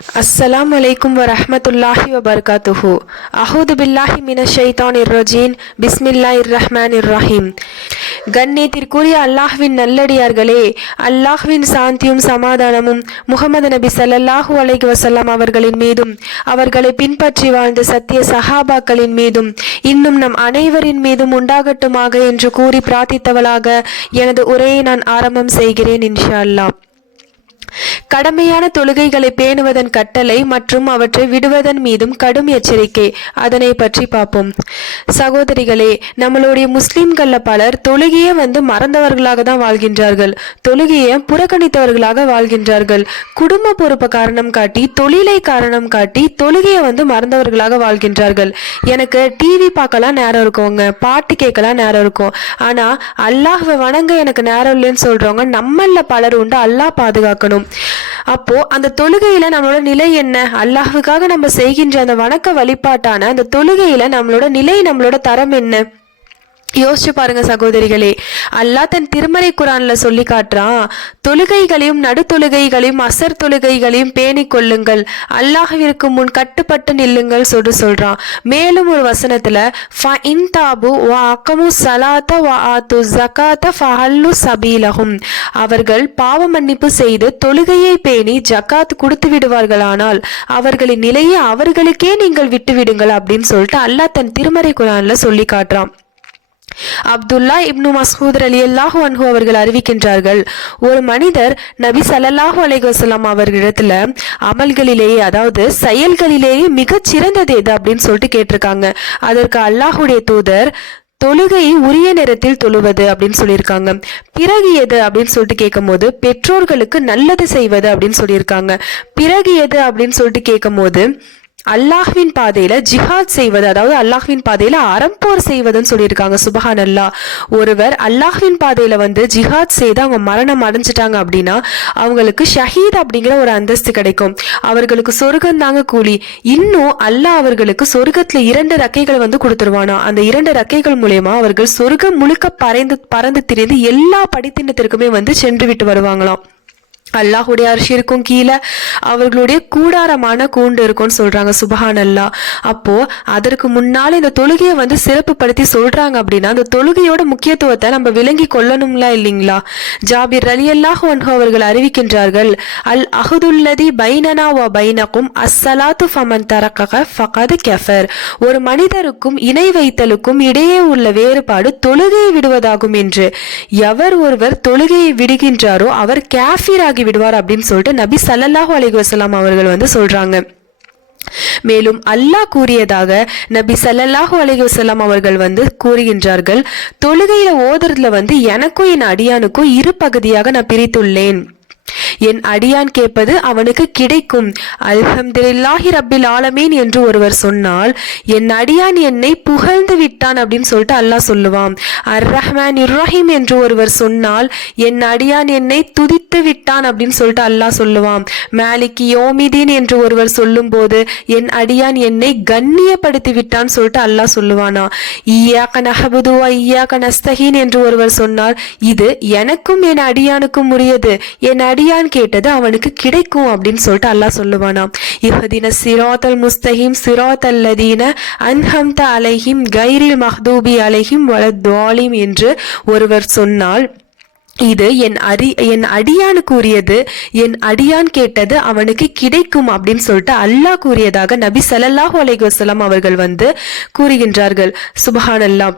அஸ்ஸலாமு அலைக்கும் வரஹ்மத்துல்லாஹி வபரகாத்துஹு. அஹூது பில்லாஹி மினஷ் ஷைத்தானிர் ரஜீம். பிஸ்மில்லாஹிர் ரஹ்மானிர் ரஹீம். கண்ணியத்திற்குரிய அல்லாஹ்வின் நல்லடியார்களே, அல்லாஹ்வின் சாந்தியும் சமாதானமும் முஹம்மது நபி ஸல்லல்லாஹு அலைஹி வஸல்லம் அவர்களின் மீதும் அவர்களை பின்பற்றி வாழ்ந்த சத்திய சஹாபாக்களின் மீதும் இன்னும் நம் அனைவரின் மீதும் உண்டாகட்டுமாக என்று கூறி பிரார்த்தித்தவளாக எனது உரையை நான் ஆரம்பம் செய்கிறேன் இன்ஷா அல்லாஹ். கடமையான தொழுகைகளை பேணுவதன் கட்டளை மற்றும் அவற்றை விடுவதன் மீதும் கடும் எச்சரிக்கை, அதனை பற்றி பார்ப்போம். சகோதரிகளே, நம்மளுடைய முஸ்லிம்கள்ல பலர் தொழுகையை மறந்தவர்களாக தான் வாழ்கின்றார்கள். தொழுகையை புறக்கணித்தவர்களாக வாழ்கின்றார்கள். குடும்ப பொறுப்பை காரணம் காட்டி, தொழிலை காரணம் காட்டி தொழுகையை மறந்தவர்களாக வாழ்கின்றார்கள். எனக்கு டிவி பார்க்கலாம் நேரம் இருக்குங்க, பாட்டு கேட்கலாம் நேரம் இருக்கும், ஆனா அல்லாஹ்வை வணங்க எனக்கு நேரம் இல்லைன்னு சொல்றவங்க நம்மள பலர் உண்டு. அல்லாஹ் பாதுகாக்கணும். அப்போ அந்த தொழுகையில நம்மளோட நிலை என்ன? அல்லாஹ்வுக்காக நம்ம செய்கின்ற அந்த வணக்க வழிபாட்டான அந்த தொழுகையில நம்மளோட நிலை, நம்மளோட தரம் என்ன? யோசிச்சு பாருங்க சகோதரிகளே. அல்லாஹ் தன் திருமறை குரான்ல சொல்லி காட்டுறான், தொழுகைகளையும் நடு தொழுகைகளையும் அசர் தொழுகைகளையும் பேணி கொள்ளுங்கள், அல்லாஹ்விற்கு முன் கட்டுப்பட்டு நில்லுங்கள் சொல்றான். மேலும் ஒரு வசனத்துல அவர்கள் பாவ மன்னிப்பு செய்து தொழுகையை பேணி ஜகாத் கொடுத்து விடுவார்களானால் அவர்களின் நிலையை அவர்களுக்கே நீங்கள் விட்டு விடுங்கள் அப்படின்னு சொல்லிட்டு அல்லாஹ் தன் திருமறை குரான்ல சொல்லி காட்டுறான். அப்துல்லா இப்னு மஸ்ஊத் ரலியல்லாஹு அன்ஹு அவர்கள் அறிவிக்கின்றார்கள், ஒரு மனிதர் நபி ஸல்லல்லாஹு அலைஹி வஸல்லம் அவர்களிடத்துல அமல்களிலேயே, அதாவது செயல்களிலேயே மிகச் சிறந்தது எது அப்படின்னு சொல்லிட்டு கேட்டிருக்காங்க. அதற்கு அல்லாஹுடைய தூதர் தொழுகையை உரிய நேரத்தில் தொழுவது அப்படின்னு சொல்லியிருக்காங்க. பிறகு எது அப்படின்னு சொல்லிட்டு கேட்கும் போது பெற்றோர்களுக்கு நல்லது செய்வது அப்படின்னு சொல்லியிருக்காங்க. பிறகு எது அப்படின்னு சொல்லிட்டு கேட்கும் போது அல்லாஹ்வின் பாதையில ஜிஹாத் செய்வது, அதாவது அல்லாஹ்வின் பாதையில அறம்போர் செய்வதுன்னு சொல்லியிருக்காங்க. சுபஹான் அல்லாஹ். ஒருவர் அல்லாஹ்வின் பாதையில ஜிஹாத் செய்து அவங்க மரணம் அடைஞ்சிட்டாங்க அப்படின்னா அவங்களுக்கு ஷஹீத் அப்படிங்கிற ஒரு அந்தஸ்து கிடைக்கும். அவர்களுக்கு சொர்க்கம் தாங்க கூலி. இன்னும் அல்லாஹ் அவர்களுக்கு சொர்க்கத்துல 2 ரெக்கைகள் கொடுத்துருவானா. அந்த 2 ரெக்கைகள் மூலயமா அவர்கள் சொர்க்கம் முழுக்க பறந்து திரிந்து எல்லா படித்தினத்திற்குமே சென்று விட்டு வருவாங்களாம். அல்லாஹுடைய அரிசிற்கும் கீழே அவர்களுடைய கூடாரமான கூண்டு இருக்கும்னு சொல்றாங்க. சுபஹான் அல்லாஹ். அப்போ அதற்கு முன்னால இந்த தொழுகையை சிறப்பு படுத்தி சொல்றாங்க அப்படின்னா அந்த தொழுகையோட முக்கியத்துவத்தை நம்ம விளங்கி கொள்ளணும்ல இல்லைங்களா? ஜாபிர் ரலியல்லாஹு அன்ஹு அவர்கள் அறிவிக்கின்றார்கள், அல் அஹதுல்லதி பைனனா வ பைனகும் அஸ்ஸலாத்து ஃபமன் தரக்கக ஃபகத் கஃபர். ஒரு மனிதருக்கும் இணை வைத்தலுக்கும் இடையே உள்ள வேறுபாடு தொழுகையை விடுவதாகும் என்று. எவர் ஒருவர் தொழுகையை விடுகின்றாரோ அவர் காஃபிராகி விடுவார் அப்படின்னு சொல்லிட்டு நபி ஸல்லல்லாஹு அலைஹி வஸல்லம் அவர்கள் சொல்றாங்க. மேலும் அல்லாஹ் கூறியதாக நபி ஸல்லல்லாஹு அலைஹி வஸல்லம் அவர்கள் கூறுகின்றார்கள், தொழுகையில ஓதுறதுல எனக்கும் என் அடியானுக்கும் 2 பகுதியாக நான் பிரித்துள்ளேன். என் அடியான் கேட்பது அவனுக்கு கிடைக்கும். அல்ஹம்துலில்லாஹி ரப்பில் ஆலமீன் என்று ஒருவர் சொன்னால் என் அடியான் என்னை புகழ்ந்து விட்டான் அப்படின்னு சொல்லிட்டு அல்லாஹ் சொல்லுவான். அர் ரஹ்மானிர் ரஹீம் என்று ஒருவர் சொன்னால் என் அடியான் என்னை துதித்து விட்டான் அப்படின்னு சொல்லிட்டு அல்லாஹ் சொல்லுவான். மாலிகி யௌமிதீன் என்று ஒருவர் சொல்லும் போது என் அடியான் என்னை கண்ணியப்படுத்தி விட்டான் சொல்லிட்டு அல்லாஹ் சொல்லுவானா. இய்யாக நஹ்புது வ இய்யாக நஸ்தஈன் என்று ஒருவர் சொன்னால் இது எனக்கும் என் அடியானுக்கும் உரியது, என் அடியான் கேட்டது அவனுக்கு கிடைக்கும் அப்படின்னு சொல்லிட்டு அல்லாஹ் சொல்லுவானா. இஹ்தின சிராத்தல் முஸ்தகீம் சிராத்தல் லதீன அன்ஹம்த அலைஹிம் கைரில் மஹ்தூபி அலைஹிம் வலத்தாலிம் என்று ஒருவர் சொன்னால் இது என் அடியானுக்கு உரியது, என் அடியான் கேட்டது அவனுக்கு கிடைக்கும் அப்படின்னு சொல்லிட்டு அல்லாஹ் கூறியதாக நபி ஸல்லல்லாஹு அலைஹி வஸல்லம் அவர்கள் கூறுகின்றார்கள். சுப்ஹானல்லாஹ்.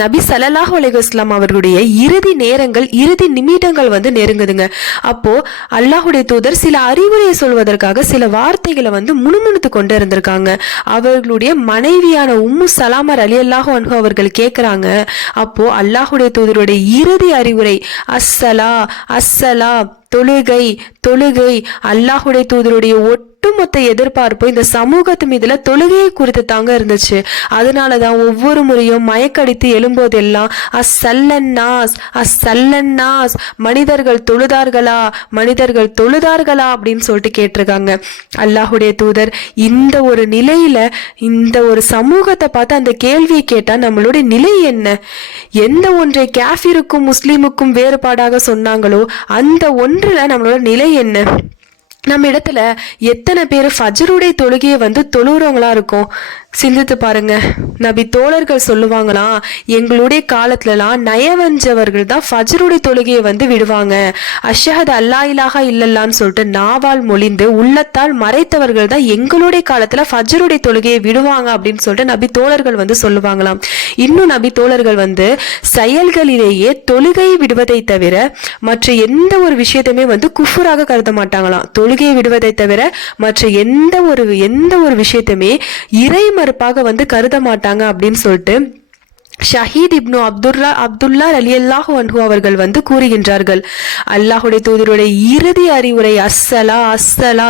நபி ஸல்லல்லாஹு அலைஹி வஸல்லம் அவர்களுடைய இறுதி நேரங்கள், இறுதி நிமிடங்கள் நெருங்குதுங்க. அப்போ அல்லாஹுடைய தூதர் சில அறிவுரையை சொல்வதற்காக சில வார்த்தைகளை முணுமுணுத்து கொண்டு இருந்திருக்காங்க. அவர்களுடைய மனைவியான உம்மு சலாமா ரலியல்லாஹு அன்ஹு அவர்கள் கேட்கிறாங்க. அப்போ அல்லாஹுடைய தூதருடைய இறுதி அறிவுரை அஸ்ஸலா அஸ்ஸலா, தொழுகை தொழுகை. அல்லாஹுடைய தூதருடைய ஒட்டுமொத்த எதிர்பார்ப்பு இந்த சமூகத்து மீதுல தொழுகையை குறித்து தாங்க இருந்துச்சு. அதனாலதான் ஒவ்வொரு முறையும் மயக்கடித்து எழும்போதெல்லாம் அஸ்ஸல்லன்னாஸ் அஸ்ஸல்லன்னாஸ், மனிதர்கள் தொழுதார்களா மனிதர்கள் தொழுதார்களா அப்படின்னு சொல்லிட்டு கேட்டிருக்காங்க. அல்லாஹுடைய தூதர் இந்த ஒரு நிலையில இந்த ஒரு சமூகத்தை பார்த்து அந்த கேள்வியை கேட்டா நம்மளுடைய நிலை என்ன? எந்த ஒன்றை காஃபிருக்கும் முஸ்லிமுக்கும் வேறுபாடாக சொன்னாங்களோ அந்த ஒன்றுல நம்மளோட நிலை என்ன? நம்ம இடத்துல எத்தனை பேர் ஃபஜ்ருடைய தொழுகையை வந்து தொழுறவங்களா இருக்கும்? சிந்தித்து பாருங்க. நபி தோழர்கள் சொல்லுவாங்களாம், எங்களுடைய காலத்துலலாம் நயவஞ்சவர்கள் தான் ஃபஜ்ருடைய தொழுகையை வந்து விடுவாங்க. அஷ்ஹது அல்லா இலாஹா இல்லல்லான்னு சொல்லிட்டு நாவால் மொழிந்து உள்ளத்தால் மறைத்தவர்கள் தான் எங்களுடைய காலத்துல ஃபஜ்ருடைய தொழுகையை விடுவாங்க அப்படின்னு சொல்லிட்டு நபி தோழர்கள் வந்து சொல்லுவாங்களாம். இன்னும் நபி தோழர்கள் வந்து செயல்களிலேயே தொழுகையை விடுவதை தவிர மற்ற எந்த ஒரு விஷயத்தையுமே வந்து குஃபுராக கருத மாட்டாங்களாம். தொழுகையை விடுவதை தவிர மற்ற எந்த ஒரு விஷயத்தையுமே இறை மறுப்பாக வந்து கருத மாட்டாங்க அப்படின்னு சொல்லிட்டு ஷஹீத் இப்னு அப்துல்லா ரலியல்லாஹு அன்ஹு அவர்கள் வந்து கூறுகின்றார்கள். அல்லாஹுடைய தூதருடைய இறுதி அறிவுரை அஸ்ஸலா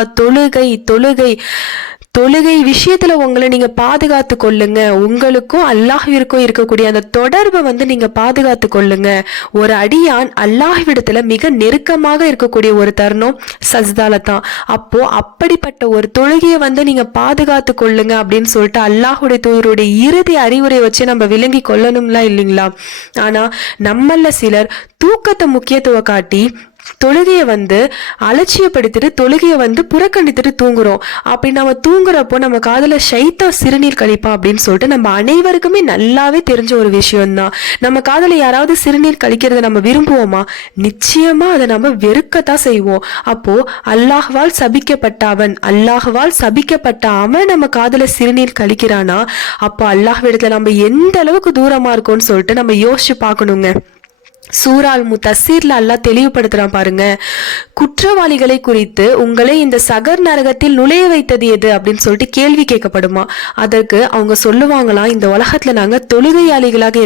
தொழுகை விஷயத்துல உங்களை நீங்க பாதுகாத்து கொள்ளுங்க. உங்களுக்கும் அல்லாஹ்விற்கும் இருக்கக்கூடிய அந்த தொடர்பை வந்து நீங்க பாதுகாத்து கொள்ளுங்க. ஒரு அடியான் அல்லாஹ்விடத்துல மிக நெருக்கமாக இருக்கக்கூடிய ஒரு தருணம் சஜ்தால தான். அப்போ அப்படிப்பட்ட ஒரு தொழுகையை வந்து நீங்க பாதுகாத்து கொள்ளுங்க அப்படின்னு சொல்லிட்டு அல்லாஹுடைய தூதருடைய இறுதி அறிவுரை வச்சு நம்ம விளங்கி கொள்ளணும்லாம் இல்லைங்களா? ஆனா நம்மள சிலர் தூக்கத்தை முக்கியத்துவம் காட்டி தொழுகையை வந்து அலட்சியப்படுத்திட்டு தொழுகையை வந்து புறக்கணித்துட்டு தூங்குறோம். அப்படி நம்ம தூங்குறப்போ நம்ம காதுல ஷைத்தான் சிறுநீர் கழிப்பா அப்படின்னு சொல்லிட்டு நம்ம அனைவருக்குமே நல்லாவே தெரிஞ்ச ஒரு விஷயம்தான். நம்ம காதுல யாராவது சிறுநீர் கழிக்கிறத நம்ம விரும்புவோமா? நிச்சயமா அதை நம்ம வெறுக்கத்தான் செய்வோம். அப்போ அல்லாஹ்வால் சபிக்கப்பட்ட அவன் நம்ம காதுல சிறுநீர் கழிக்கிறானா, அப்போ அல்லாஹ்விடத்துல நம்ம எந்த அளவுக்கு தூரமா இருக்கோம்னு சொல்லிட்டு நம்ம யோசிச்சு பார்க்கணுங்க. சூரால் முத்தசீர்ல அல்லாஹ் தெளிவுபடுத்துறான் பாருங்க. குற்றவாளிகளை குறித்து உங்களை இந்த சகர் நரகத்தில் நுழைய வைத்தது எது அப்படின்னு சொல்லிட்டு கேள்வி கேட்கப்படுமா. அதற்கு அவங்க சொல்லுவாங்களாம், இந்த உலகத்துல நாங்க தொழுகையாளிகளாக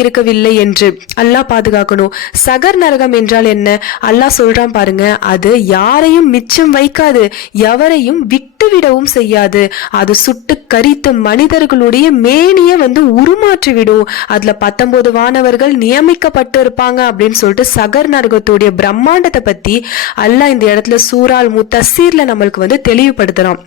இருக்கவில்லை என்று. அல்லாஹ் பாதுகாக்கணும். சகர் நரகம் என்றால் என்ன? அல்லாஹ் சொல்றான் பாருங்க, அது யாரையும் மிச்சம் வைக்காது, எவரையும் விட்டுவிடவும் செய்யாது. அது சுட்டு கரித்து மனிதர்களுடைய மேனிய வந்து உருமாற்றி விடும். அதுல 19 வானவர்கள் நியமிக்கப்பட்டு இருப்பாங்க அப்படின்னு சொல்லிட்டு சகர் நரகத்துடைய பிரம்மாண்டத்தை பத்தி அல்லாஹ் இந்த இடத்துல சூரால் முத்தசீர்ல நம்மளுக்கு வந்து தெளிவுபடுத்துறான்.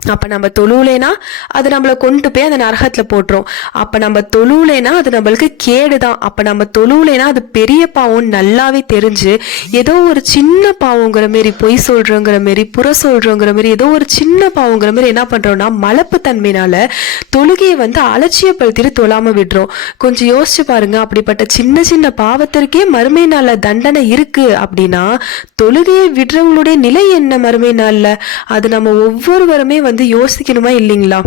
அப்ப நம்ம தொழுலேனா அது நம்மளை கொண்டு போய் அந்த நரகத்துல போட்டுரும். அப்ப நம்ம தொழுலேனா அது நம்மளுக்கு கேடுதான். அப்ப நம்ம தொழுலேனா அது பெரிய பாவம் நல்லாவே தெரிஞ்சு ஏதோ ஒரு சின்ன பாவங்கிற மாரி, பொய் சொல்றோங்கிற மாரி, புற சொல்றோங்கிற மாரி, ஏதோ ஒரு சின்ன பாவங்கிற மாரி என்ன பண்றோம்னா மலப்பு தன்மையினால தொழுகையை வந்து அலட்சியப்படுத்திட்டு தொழாம விடுறோம். கொஞ்சம் யோசிச்சு பாருங்க. அப்படிப்பட்ட சின்ன சின்ன பாவத்திற்கே மறுமை நாள்ல தண்டனை இருக்கு அப்படின்னா தொழுகையை விடுறவங்களுடைய நிலை என்ன மறுமை நாள்ல? அது நம்ம ஒவ்வொருவருமே வந்து யோசிக்கணுமா இல்லைங்களா?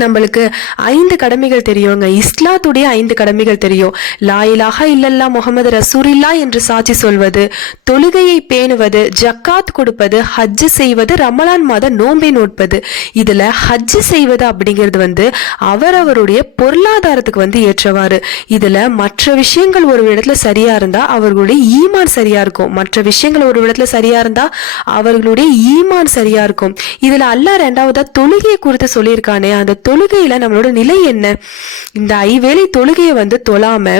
நம்மளுக்கு 5 கடமைகள் தெரியுங்க. இஸ்லாத்துடைய 5 கடமைகள் தெரியும். லா இலாஹா இல்லல்லா முஹம்மது ரசூலுல்லாஹ் என்று சாட்சி சொல்வது, தொழுகையை பேணுவது, ஜக்காத் கொடுப்பது, ஹஜ் செய்வது, ரமலான் மாத நோன்பை நோட்பது. இதுல ஹஜ் செய்வது அப்படிங்கிறது வந்து அவரவருடைய பொருளாதாரத்துக்கு வந்து ஏற்றவாறு. இதுல மற்ற விஷயங்கள் ஒரு இடத்துல சரியா இருந்தா அவர்களுடைய ஈமான் சரியா இருக்கும். மற்ற விஷயங்கள் ஒரு இடத்துல சரியா இருந்தா அவர்களுடைய ஈமான் சரியா இருக்கும். இதுல அல்லாஹ் 2வதா தொழுகையை குறித்து சொல்லியிருக்கானே, அந்த தொழுகையில நம்மளோட நிலை என்ன? இந்த 5 வேளை தொழுகையை வந்து தொழாம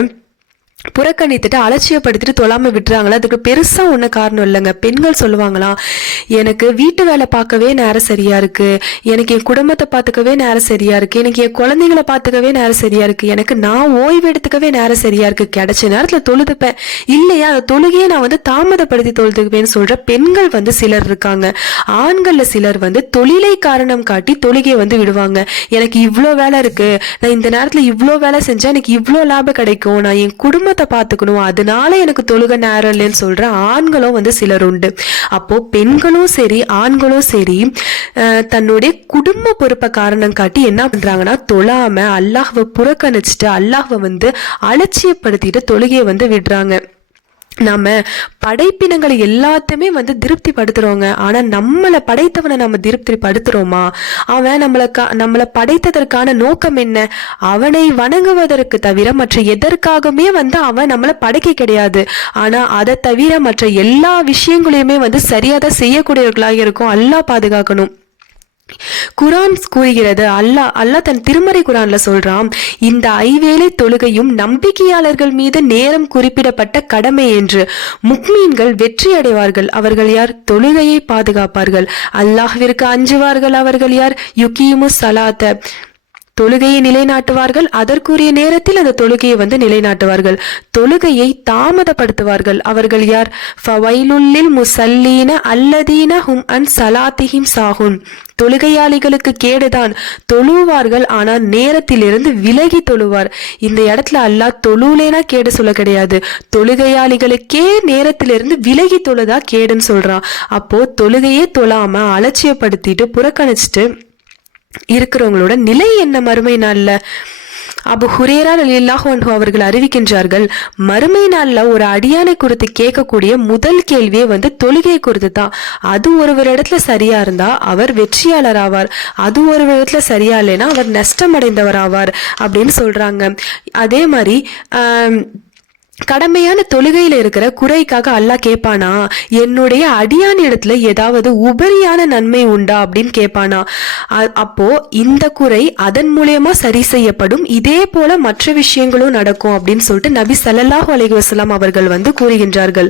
புறக்கணித்துட்டு அலட்சியப்படுத்திட்டு தொழாம விட்டுறாங்களா? அதுக்கு பெருசா ஒன்றும் காரணம் இல்லைங்க. பெண்கள் சொல்லுவாங்களாம், எனக்கு வீட்டு வேலை பார்க்கவே நேரம் சரியா இருக்கு, எனக்கு என் குடும்பத்தை பார்த்துக்கவே நேரம் சரியா இருக்கு, எனக்கு என் குழந்தைங்களை பார்த்துக்கவே நேரம் சரியா இருக்கு, எனக்கு நான் ஓய்வு எடுத்துக்கவே நேரம் சரியா இருக்கு, கிடைச்ச நேரத்துல தொழுதுப்பேன், இல்லையா அந்த தொழுகையை நான் வந்து தாமதப்படுத்தி தொழுதுக்குவேன்னு சொல்ற பெண்கள் வந்து சிலர் இருக்காங்க. ஆண்கள்ல சிலர் வந்து தொழிலை காரணம் காட்டி தொழுகையை வந்து விடுவாங்க. எனக்கு இவ்வளோ வேலை இருக்கு, நான் இந்த நேரத்துல இவ்வளோ வேலை செஞ்சா எனக்கு இவ்வளோ லாபம் கிடைக்கும், நான் என் குடும்பத்தை பார்த்துக்கணும், அதனால எனக்கு தொழுக நேரம் இல்லைன்னு சொல்ற ஆண்களும் வந்து சிலர் உண்டு. அப்போ பெண்களும் சரி ஆண்களும் சரி தன்னுடைய குடும்ப பொறுப்பை காரணம் காட்டி என்ன பண்றாங்கன்னா தொழாம அல்லாஹ்வை புறக்கணிச்சுட்டு அல்லாஹ்வை வந்து அலட்சியப்படுத்திட்டு தொழுகையை வந்து விடுறாங்க. நாம படைப்பினங்களை எல்லாத்தையுமே வந்து திருப்தி படுத்துறோங்க. ஆனா நம்மளை படைத்தவனை நம்ம திருப்தி படுத்துறோமா? அவன் நம்மளை படைத்ததற்கான நோக்கம் என்ன? அவனை வணங்குவதற்கு தவிர மற்ற எதற்காகவுமே வந்து அவன் நம்மளை படைக்க கிடையாது. ஆனா அதை தவிர மற்ற எல்லா விஷயங்களையுமே வந்து சரியாதான் செய்யக்கூடியவர்களாக இருக்கும். அல்லாஹ் பாதுகாக்கணும். குரான் கூறுகிறது, அல்லாஹ் தன் திருமறை குரான்ல சொல்றான், இந்த 5 வேளை தொழுகையும் நம்பிக்கையாளர்கள் மீது நேரம் குறிப்பிடப்பட்ட கடமை என்று. முக்மீன்கள் வெற்றி அடைவார்கள். அவர்கள் யார்? தொழுகையை பாதுகாப்பார்கள். அல்லாஹ்விற்கு அஞ்சுவார்கள். அவர்கள் யார்? யுகீமு ஸலாத்த, தொழுகையை நிலைநாட்டுவார்கள், அதற்குரிய நேரத்தில் அந்த தொழுகையை நிலைநாட்டுவார்கள். தொழுகையை தாமதப்படுத்துவார்கள். அவர்கள் யார்? ஃபவைலுல்லில் முஸல்லீன அல்லதீன ஹும் அன் ஸலாத்திஹிம் சாஹுன். தொழுகையாளிகளுக்கு கேடுதான். தொழுவார்கள், ஆனால் நேரத்திலிருந்து விலகி தொழுவார். இந்த இடத்துல அல்லாஹ் தொழுலேனா கேடு சொல்ல கிடையாது, தொழுகையாளிகளுக்கே நேரத்திலிருந்து விலகி தொழுதா கேடுன்னு சொல்றான். அப்போ தொழுகையே தொழாம அலட்சியப்படுத்திட்டு புறக்கணிச்சுட்டு இருக்கிறவங்களோட நிலை என்ன மறுமை நாள்ல? அபு ஹுரேரா ரலியல்லாஹு அன்ஹு அவர்கள் அறிவிக்கின்றார்கள், மறுமை நாள்ல ஒரு அடியானை குறித்து கேட்கக்கூடிய முதல் கேள்வியே தொழுகை குறித்து தான். அது ஒருவரிடத்துல சரியா இருந்தா அவர் வெற்றியாளர் ஆவார், அது ஒருவரிடத்துல சரியா இல்லைன்னா அவர் நஷ்டமடைந்தவர் ஆவார் அப்படின்னு சொல்றாங்க. அதே மாதிரி கடமையான தொழுகையில இருக்கிற குறைக்காக அல்லாஹ் கேட்பானா, என்னுடைய அடியான் இடத்துல ஏதாவது உபரியான நன்மை உண்டா அப்படின்னு கேட்பானா? அப்போ இந்த குறை அதன் மூலமா சரி செய்யப்படும், இதே போல மற்ற விஷயங்களும் நடக்கும் அப்படின்னு சொல்லிட்டு நபி ஸல்லல்லாஹு அலைஹி வஸல்லம் அவர்கள் கூறுகின்றார்கள்.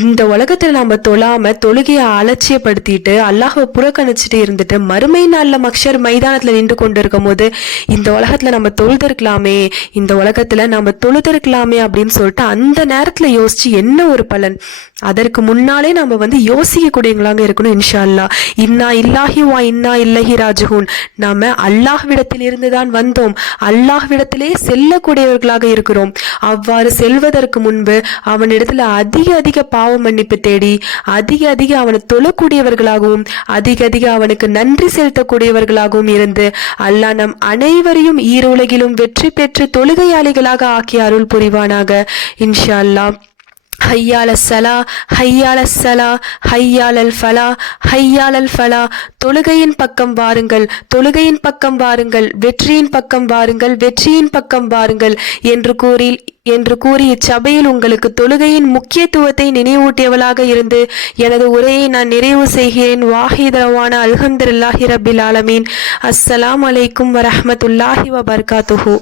இந்த உலகத்துல நம்ம தொழாம தொழுகையை அலட்சியப்படுத்திட்டு அல்லாஹ்வை புறக்கணிச்சுட்டு இருந்துட்டு மறுமை நாள்ல மக்ஷர் மைதானத்துல நின்று கொண்டு இருக்கும் போது இந்த உலகத்துல நம்ம தொழுதிருக்கலாமே, இந்த உலகத்துல நம்ம தொழுதிருக்கலாமே அப்படின்னு சொல்லிட்டு அந்த நேரத்துல யோசிச்சு என்ன ஒரு பலன்? அதற்கு முன்னாலே நம்ம யோசிக்க கூடியவங்களாக இருக்கணும். இன்ஷா அல்லாஹ். இன்னா இல்லாஹி வா இன்னா இல்லஹி ராஜிஹூன். நாம அல்லாஹ்விடத்தில் இருந்துதான் வந்தோம், அல்லாஹ்விடத்திலே செல்லக்கூடியவர்களாக இருக்கிறோம். அவ்வாறு செல்வதற்கு முன்பு அவனிடத்துல அதிக பாவ மன்னிப்பு தேடி அதிக அவனை தொழக்கூடியவர்களாகவும் அதிக அவனுக்கு நன்றி செலுத்தக்கூடியவர்களாகவும் இருந்து அல்லாஹ் நம் அனைவரையும் ஈருலகிலும் வெற்றி பெற்று தொழுகையாளிகளாக ஆக்கி அருள் புரிவானாக. இன்ஷா அல்லாஹ். ஹையால ஸலா ஹையால ஸலா ஹையாலல் ஃபலா ஹையாலல் ஃபலா. தொழுகையின் பக்கம் வாருங்கள், தொழுகையின் பக்கம் வாருங்கள், வெற்றியின் பக்கம் வாருங்கள், வெற்றியின் பக்கம் வாருங்கள் என்று கூறி இச்சபையில் உங்களுக்கு தொழுகையின் முக்கியத்துவத்தை நினைவூட்டியவளாக இருந்து எனது உரையை நான் நிறைவு செய்கிறேன். வாஹிதவான அல்ஹம்துலில்லாஹி ரப்பில் ஆலமீன். அஸ்ஸலாமு அலைக்கும் வரஹ்மத்துல்லாஹி வபரகாத்துஹு.